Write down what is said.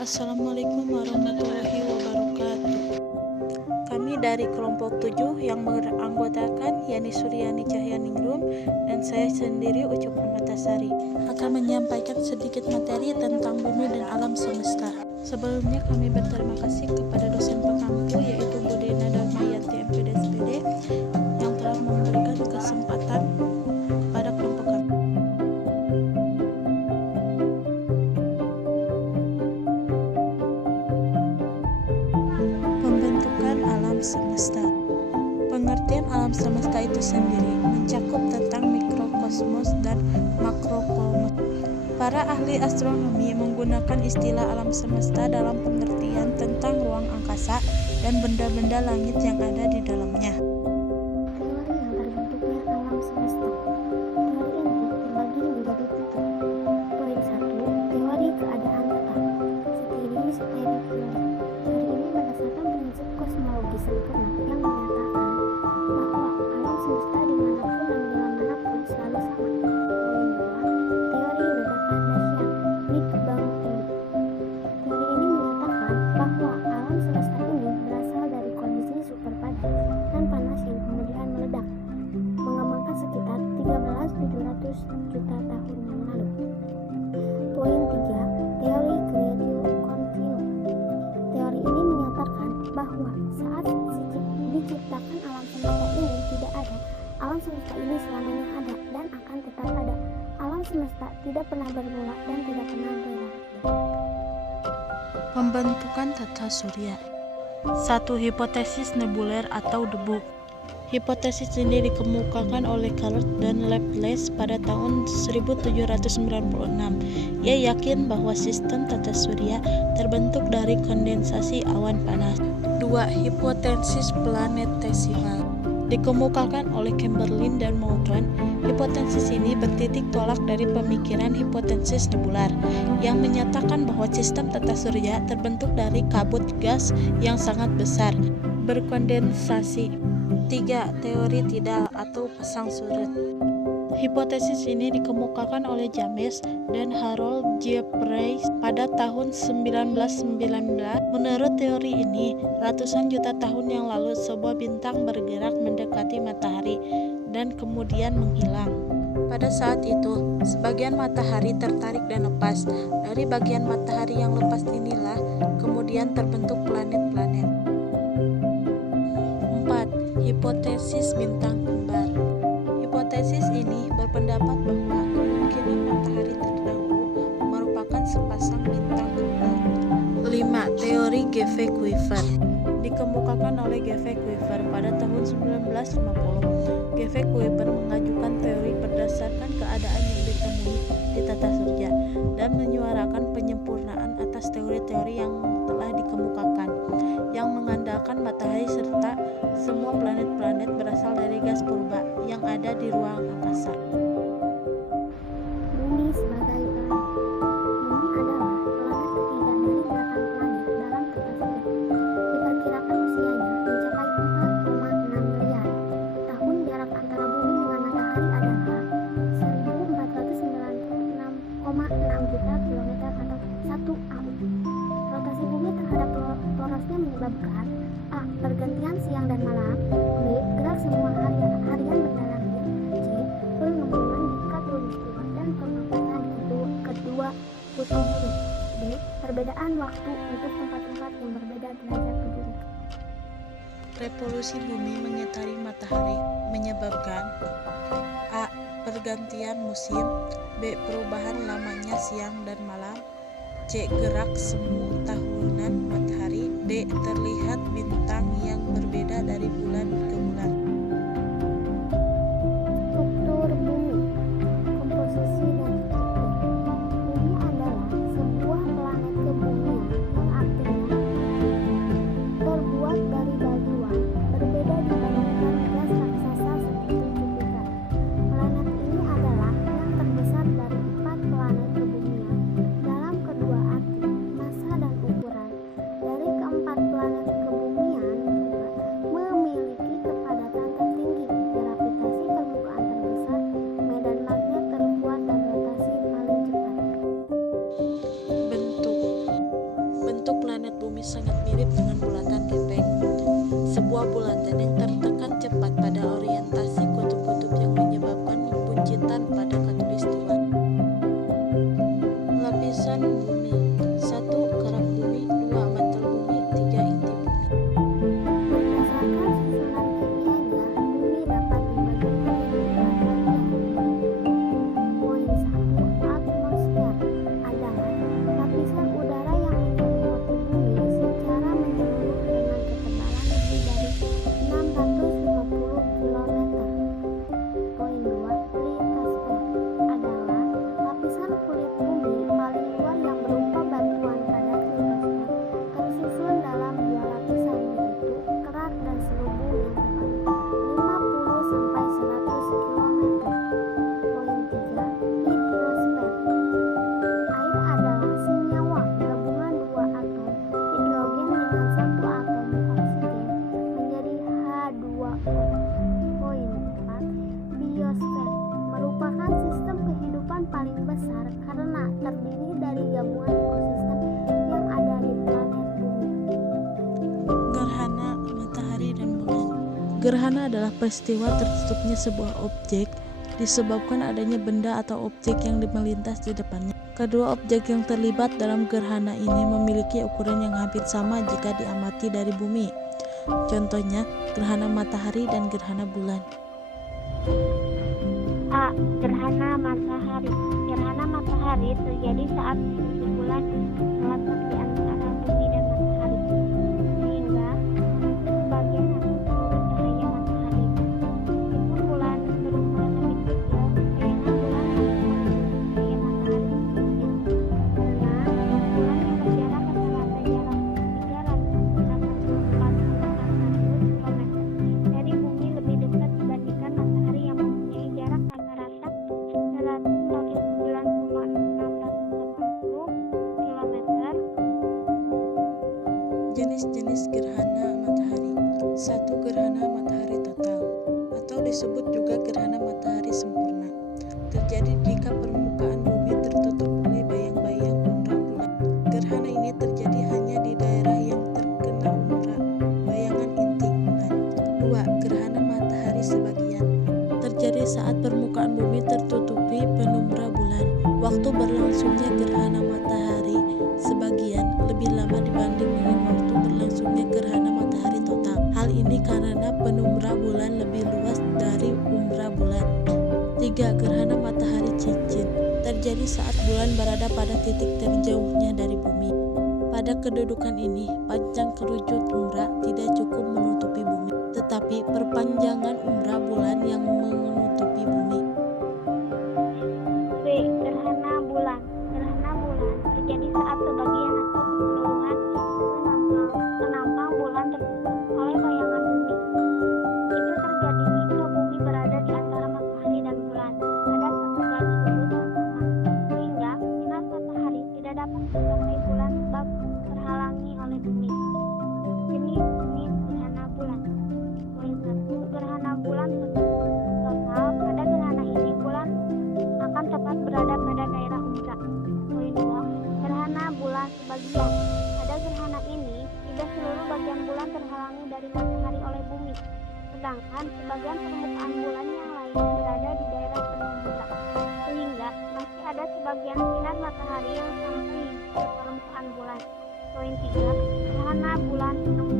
Assalamualaikum warahmatullahi wabarakatuh. Kami dari kelompok 7 yang beranggotakan Yani Suryani Cahyaningrum dan saya sendiri Ucup Permatasari akan menyampaikan sedikit materi tentang bumi dan alam semesta. Sebelumnya kami berterima kasih kepada dosen pengampu yaitu Bu Dena Darmayanti MPD SPD yang telah memberikan kesempatan pada kelompok kami. Pembentukan alam semesta. Pengertian alam semesta itu sendiri mencakup tentang mikrokosmos dan makrokosmos. Para ahli astronomi menggunakan istilah alam semesta dalam pengertian tentang ruang angkasa dan benda-benda langit yang ada di dalamnya. Teori yang terbentuknya alam semesta. Teori ini terbagi menjadi 3. Poin 1. Teori keadaan tetap. String theory. Teori ini berdasarkan prinsip kosmologi sempurna yang menyatakan bahwa alam semesta dimanapun dan bila manapun selalu sama. Poin 2. Teori ledakan dahsyat Big Bang Theory. Teori ini menyatakan bahwa alam semesta ini berasal dari kondisi superpadat dan panas yang kemudian meledak, mengembangkan sekitar 13.700 juta tahun yang lalu. Poin 3. Teori creatio continuum. Teori ini menyatakan bahwa saat diciptakan alam semesta ini tidak ada, alam semesta ini selamanya ada dan akan tetap ada. Alam semesta tidak pernah bermula dan tidak pernah berakhir. Pembentukan tata surya. 1. Hipotesis nebuler atau debu. Hipotesis ini dikemukakan oleh Carl dan Laplace pada tahun 1796. Ia yakin bahwa sistem tata surya terbentuk dari kondensasi awan panas. 2. Hipotesis planetesimal. Dikemukakan oleh Chamberlain dan Moulton. Hipotesis ini bertitik tolak dari pemikiran hipotesis nebular yang menyatakan bahwa sistem tata surya terbentuk dari kabut gas yang sangat besar berkondensasi. 3. Teori tidal atau pasang surut. Hipotesis ini dikemukakan oleh James dan Harold Jeffreys pada tahun 1919. Menurut teori ini, ratusan juta tahun yang lalu sebuah bintang bergerak mendekati matahari dan kemudian menghilang. Pada saat itu, sebagian matahari tertarik dan lepas. Dari bagian matahari yang lepas inilah kemudian terbentuk planet-planet. 4. Hipotesis bintang kembar. Hipotesis ini berpendapat bahwa kemungkinan matahari terdahulu merupakan sepasang bintang kembar. 5. Teori G.V. Dikemukakan oleh G.V. pada tahun 1950. G.V. mengajukan teori berdasarkan keadaan yang ditemui di tata surya dan menyuarakan penyempurnaan atas teori-teori yang telah dikemukakan, yang mengandalkan matahari serta semua planet-planet berasal dari gas purba yang ada di ruang angkasa. Bumi sebagai planet. Bumi adalah planet ketiga dari 8 planet dalam tata surya. Diperkirakan usianya mencapai 4,6 miliar tahun. Jarak antara bumi dengan matahari adalah 1496,6 juta kilometer atau 1 AU. Rotasi bumi terhadap torosnya menyebabkan A. Pergantian siang dan malam. B. Gerak semua harian benda langit. C. Pengembangan di khatulistiwa dan pengangkatan kedua kutub bumi. D. Perbedaan waktu untuk tempat-tempat yang berbeda derajat berdiri. Revolusi bumi mengitari matahari menyebabkan A. Pergantian musim. B. Perubahan lamanya siang dan malam. C. Gerak semu tahunan matahari. D. Terlihat bintang yang berbeda dari bulan ke bulan. Struktur bumi. Komposisi dan struktur. Bumi adalah sebuah planet kebumian yang artinya terbuat dari batuan, berbeda dibandingkan gas raksasa seperti Jupiter. Planet ini adalah yang terbesar dari 4 planet kebumian dalam kedua arti massa dan ukuran. Dari keempat planet kebumian juga memiliki kepadatan bumi sangat mirip dengan bulatan gepeng, sebuah bulatan yang tertekan cepat pada orientasi kutub-kutub yang menyebabkan pembuncitan pada khatulistiwa. Lapisan bumi: 1. Kerak bumi, 2. Mantel bumi, 3. Inti bumi. Berdasarkan susunan kimianya, bumi dapat dibagi menjadi beberapa bagian. Poin 1. Atmosfer adalah lapisan udara yang menyelimuti bumi secara menyeluruh dengan ketebalan lebih dari 650 km. Poin 2. Litosfer adalah lapisan kulit bumi paling luar yang berupa batuan padat litosfer, tersusun dalam dua lapisan, yaitu kerak dan selubung yang terbang 50 sampai 100 km. Poin 3. Hidrosfer. Air adalah senyawa gabungan dua atom hidrogen dengan satu atom oksigen menjadi H2O. Poin 4. Biosfer merupakan sistem kehidupan paling besar karena terdiri dari gabungan ekosistem yang ada di planet bumi. Gerhana matahari dan bulan. Gerhana adalah peristiwa tertutupnya sebuah objek disebabkan adanya benda atau objek yang melintas di depannya. Kedua objek yang terlibat dalam gerhana ini memiliki ukuran yang hampir sama jika diamati dari bumi. Contohnya, gerhana matahari dan gerhana bulan. A. Gerhana matahari. Gerhana matahari terjadi saat posisi bulan terletak di antara bumi dan matahari, sehingga sebagian atau seluruh cahaya matahari. Meskipun bulan berukuran lebih kecil, bayangan bulan mengelilingi cahaya matahari sedikit, karena bulan yang berjarak rata-rata jarak 384,4 km dari bumi lebih dekat dibandingkan matahari yang mempunyai jarak rata-rata 199,680 km. Jenis-jenis gerhana matahari. 1. Gerhana matahari total, atau disebut juga gerhana matahari sempurna, terjadi jika permukaan bumi tertutup oleh bayang-bayang umbra bulan. Gerhana ini terjadi hanya di daerah yang terkena umbra bayangan inti bulan. 2. Gerhana matahari sebagian, terjadi saat permukaan bumi tertutupi penumbra bulan. Waktu berlangsungnya gerhana matahari sebagian lebih lama dibanding dengan waktu berlangsungnya gerhana matahari total. Hal ini karena penumbra bulan lebih luas dari umbra bulan. 3. Gerhana matahari cincin, terjadi saat bulan berada pada titik terjauhnya dari bumi. Pada kedudukan ini, panjang kerucut umbra tidak cukup menutupi bumi, tetapi perpanjangan umbra bulan yang menutupi bumi. B. Gerhana bulan. Gerhana bulan terjadi saat sebagian atau keseluruhan penampang bulan tertutup oleh bayangan bumi. Itu terjadi jika bumi berada di antara matahari dan bulan pada satu garis lurus yang sama, sehingga sinar matahari tidak dapat mencapai bulan sebab terhalangi oleh bumi. Jenis-jenis gerhana bulan. Poin 1. Gerhana bulan total. Pada gerhana ini bulan akan tepat berada pada daerah umbra. Poin 2. Gerhana bulan sebagian. Pada gerhana ini tidak seluruh bagian bulan terhalangi dari matahari oleh bumi, sedangkan sebagian permukaan bulan yang lain berada di daerah penumbra, sehingga masih ada sebagian sinar matahari yang sampai ke permukaan bulan. Poin 3. Gerhana bulan penumbra.